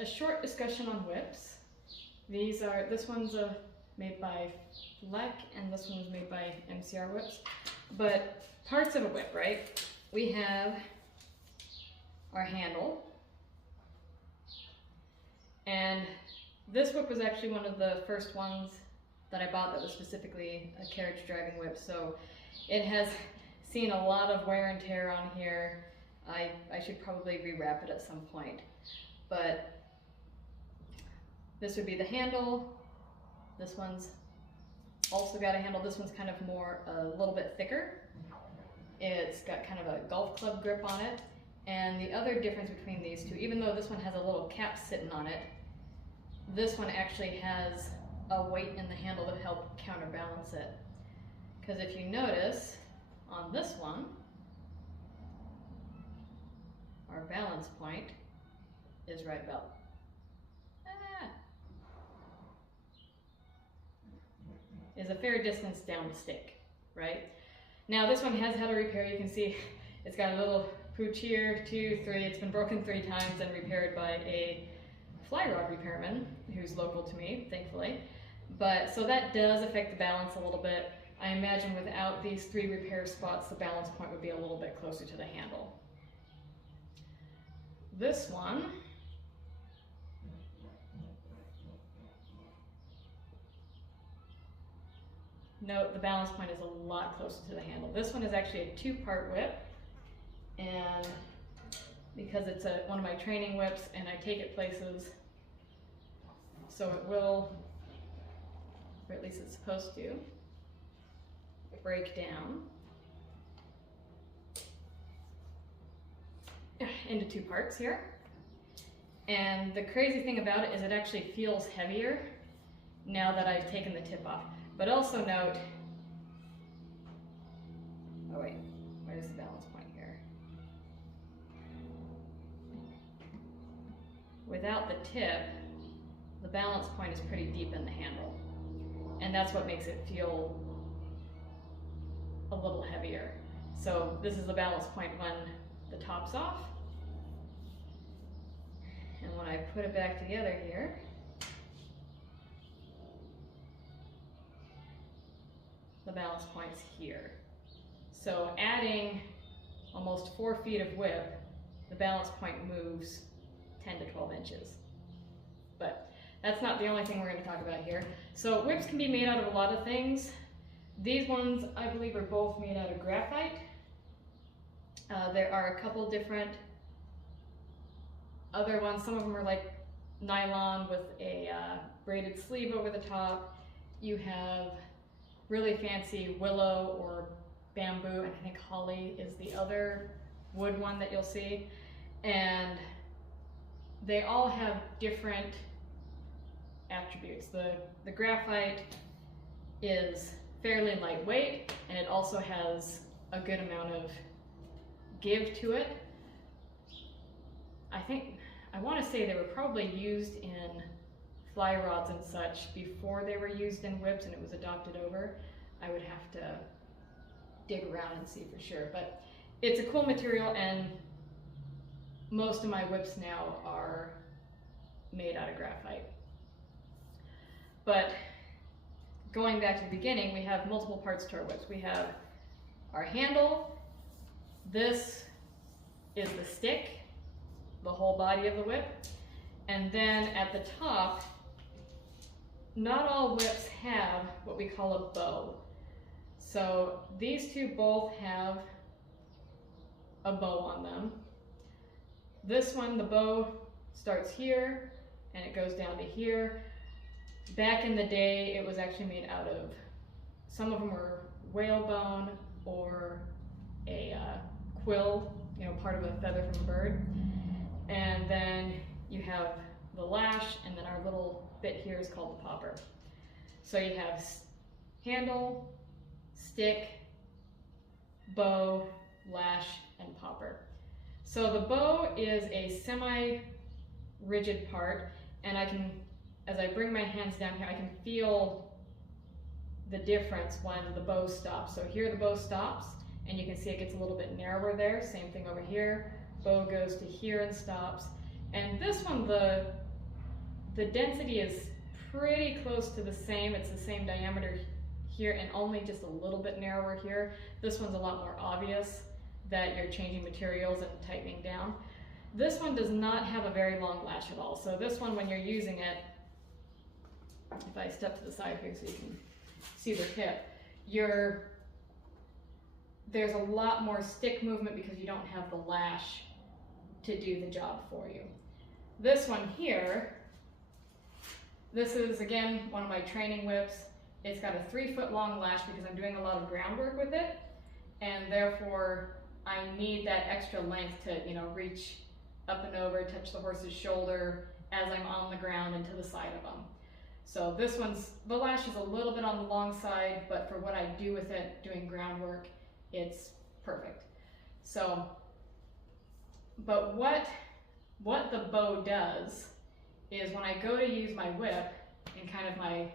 a short discussion on whips. This one's made by Fleck, and this one was made by MCR Whips. But parts of a whip, right? We have our handle, and this whip was actually one of the first ones that I bought that was specifically a carriage driving whip, so it has seen a lot of wear and tear on here. I should probably rewrap it at some point, but this would be the handle. This one's also got a handle. This one's kind of a little bit thicker. It's got kind of a golf club grip on it. And the other difference between these two, even though this one has a little cap sitting on it, this one actually has a weight in the handle to help counterbalance it. Because if you notice, on this one, our balance point is right about is a fair distance down the stick, right? Now this one has had a repair. You can see it's got a little pooch here, 2, 3. It's been broken 3 times and repaired by a fly rod repairman who's local to me, thankfully. But so that does affect the balance a little bit. I imagine without these 3 repair spots, the balance point would be a little bit closer to the handle. This one, note the balance point is a lot closer to the handle. This one is actually a 2-part whip, and because it's one of my training whips and I take it places, so it will, or at least it's supposed to, break down into 2 parts here. And the crazy thing about it is it actually feels heavier now that I've taken the tip off. But also note, oh wait, where's the balance point here? Without the tip, the balance point is pretty deep in the handle. And that's what makes it feel a little heavier. So this is the balance point when the top's off. And when I put it back together here, the balance point's here. So adding almost 4 feet of whip, the balance point moves 10 to 12 inches. But that's not the only thing we're going to talk about here. So whips can be made out of a lot of things. These ones, I believe, are both made out of graphite. There are a couple different other ones. Some of them are like nylon with a braided sleeve over the top. You have really fancy willow or bamboo, and I think holly is the other wood one that you'll see. And they all have different attributes. The graphite is fairly lightweight, and it also has a good amount of give to it. I want to say they were probably used in fly rods and such before they were used in whips and it was adopted over. I would have to dig around and see for sure, but it's a cool material, and most of my whips now are made out of graphite. But going back to the beginning, we have multiple parts to our whips. We have our handle. This is the stick, the whole body of the whip. And then at the top, not all whips have what we call a bow. So these two both have a bow on them. This one, the bow starts here and it goes down to here. Back in the day, it was actually made out of, some of them were whalebone or a quill, you know, part of a feather from a bird. And then you have the lash, and then our little bit here is called the popper. So you have handle, stick, bow, lash, and popper. So the bow is a semi-rigid part, and I can, as I bring my hands down here, I can feel the difference when the bow stops. So here the bow stops, and you can see it gets a little bit narrower there. Same thing over here. Bow goes to here and stops. And this one, the the density is pretty close to the same. It's the same diameter here and only just a little bit narrower here. This one's a lot more obvious that you're changing materials and tightening down. This one does not have a very long lash at all. So this one, when you're using it, if I step to the side here so you can see the tip, there's a lot more stick movement because you don't have the lash to do the job for you. This one here, this is again one of my training whips. It's got a 3-foot long lash because I'm doing a lot of groundwork with it, and therefore I need that extra length to, you know, reach up and over, touch the horse's shoulder as I'm on the ground and to the side of them. So this one's, the lash is a little bit on the long side, but for what I do with it, doing groundwork, it's perfect. So, but what the bow does is when I go to use my whip in kind of my,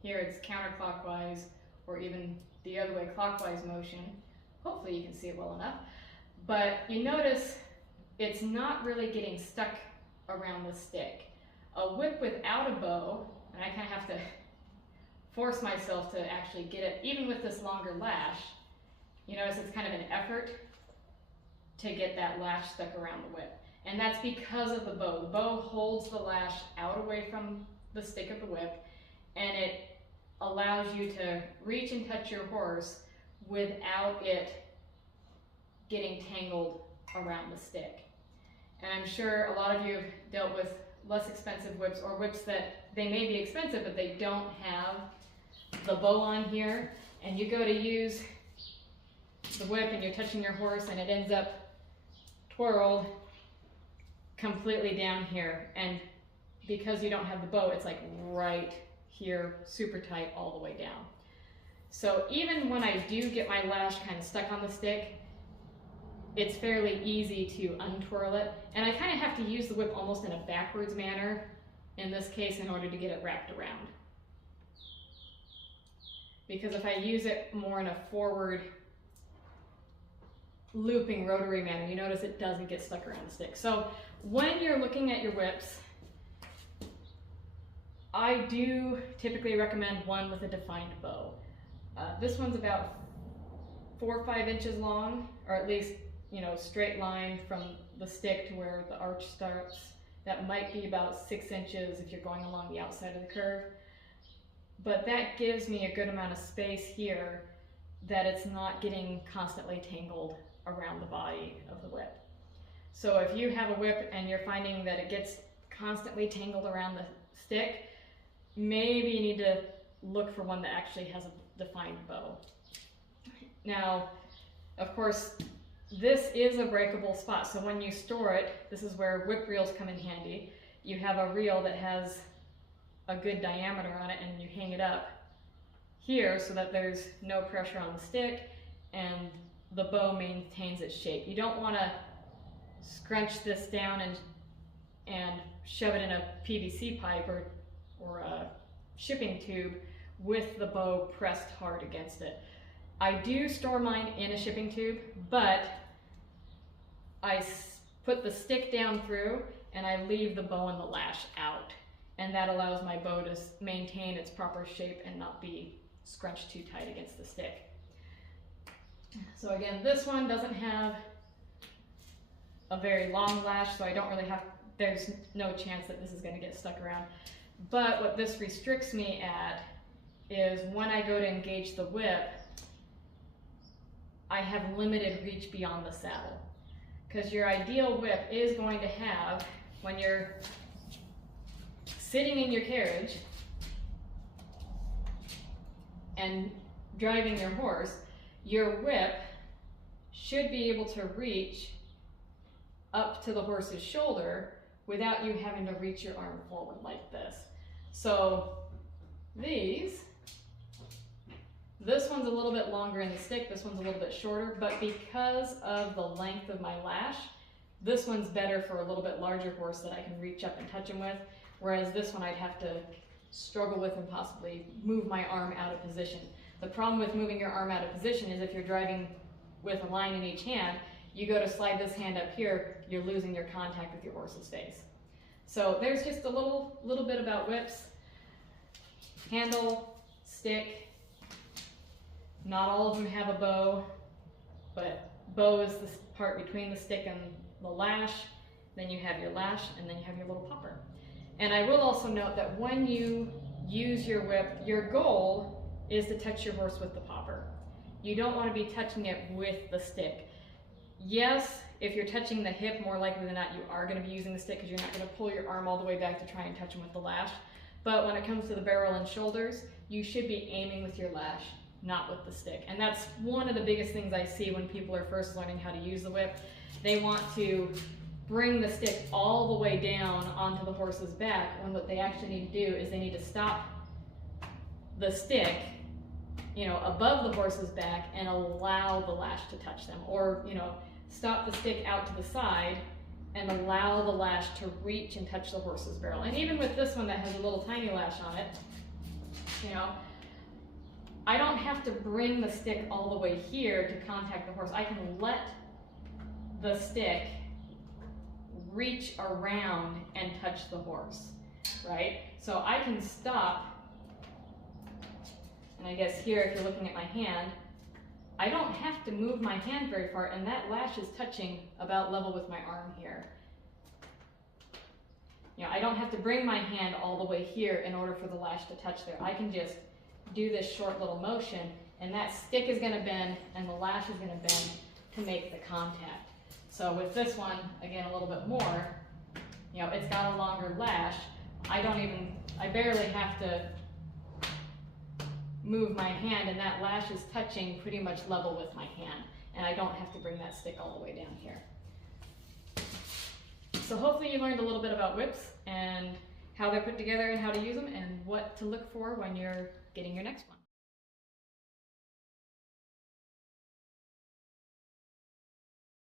here it's counterclockwise or even the other way clockwise motion, hopefully you can see it well enough, but you notice it's not really getting stuck around the stick. A whip without a bow, and I kind of have to force myself to actually get it, even with this longer lash, you notice it's kind of an effort to get that lash stuck around the whip. And that's because of the bow. The bow holds the lash out away from the stick of the whip, and it allows you to reach and touch your horse without it getting tangled around the stick. And I'm sure a lot of you have dealt with less expensive whips or whips that they may be expensive but they don't have the bow on here, and you go to use the whip and you're touching your horse and it ends up twirled completely down here, and because you don't have the bow, it's like right here, super tight all the way down. So even when I do get my lash kind of stuck on the stick, it's fairly easy to untwirl it, and I kind of have to use the whip almost in a backwards manner in this case in order to get it wrapped around. Because if I use it more in a forward looping rotary manner, you notice it doesn't get stuck around the stick. So when you're looking at your whips, I do typically recommend one with a defined bow. This one's about 4 or 5 inches long, or at least, you know, straight line from the stick to where the arch starts. That might be about 6 inches if you're going along the outside of the curve. But that gives me a good amount of space here that it's not getting constantly tangled around the body of the whip. So if you have a whip and you're finding that it gets constantly tangled around the stick, maybe you need to look for one that actually has a defined bow. Now, of course, this is a breakable spot, so when you store it, this is where whip reels come in handy. You have a reel that has a good diameter on it and you hang it up here so that there's no pressure on the stick and the bow maintains its shape. You don't want to scrunch this down and shove it in a PVC pipe or a shipping tube with the bow pressed hard against it. I do store mine in a shipping tube, but I put the stick down through and I leave the bow and the lash out. And that allows my bow to maintain its proper shape and not be scrunched too tight against the stick. So again, this one doesn't have a very long lash, so I don't really have, there's no chance that this is going to get stuck around. But what this restricts me at is when I go to engage the whip, I have limited reach beyond the saddle. Because your ideal whip is going to have, when you're sitting in your carriage and driving your horse, your whip should be able to reach up to the horse's shoulder without you having to reach your arm forward like this. So this one's a little bit longer in the stick, this one's a little bit shorter, but because of the length of my lash, this one's better for a little bit larger horse that I can reach up and touch him with, whereas this one I'd have to struggle with and possibly move my arm out of position. The problem with moving your arm out of position is if you're driving with a line in each hand, you go to slide this hand up here, you're losing your contact with your horse's face. So there's just a little bit about whips. Handle, stick, not all of them have a bow, but bow is the part between the stick and the lash. Then you have your lash, and then you have your little popper. And I will also note that when you use your whip, your goal is to touch your horse with the popper. You don't want to be touching it with the stick. Yes, if you're touching the hip, more likely than not you are going to be using the stick because you're not going to pull your arm all the way back to try and touch them with the lash. But when it comes to the barrel and shoulders, you should be aiming with your lash, not with the stick. And that's one of the biggest things I see when people are first learning how to use the whip. They want to bring the stick all the way down onto the horse's back, when what they actually need to do is they need to stop the stick, you know, above the horse's back and allow the lash to touch them. Or, you know, stop the stick out to the side and allow the lash to reach and touch the horse's barrel. And even with this one that has a little tiny lash on it, you know, I don't have to bring the stick all the way here to contact the horse. I can let the stick reach around and touch the horse, right? So I can stop, and I guess here if you're looking at my hand, I don't have to move my hand very far, and that lash is touching about level with my arm here. You know, I don't have to bring my hand all the way here in order for the lash to touch there. I can just do this short little motion, and that stick is going to bend and the lash is going to bend to make the contact. So with this one, again, a little bit more, you know, it's got a longer lash. I barely have to move my hand, and that lash is touching pretty much level with my hand, and I don't have to bring that stick all the way down here. So hopefully you learned a little bit about whips and how they're put together and how to use them and what to look for when you're getting your next one.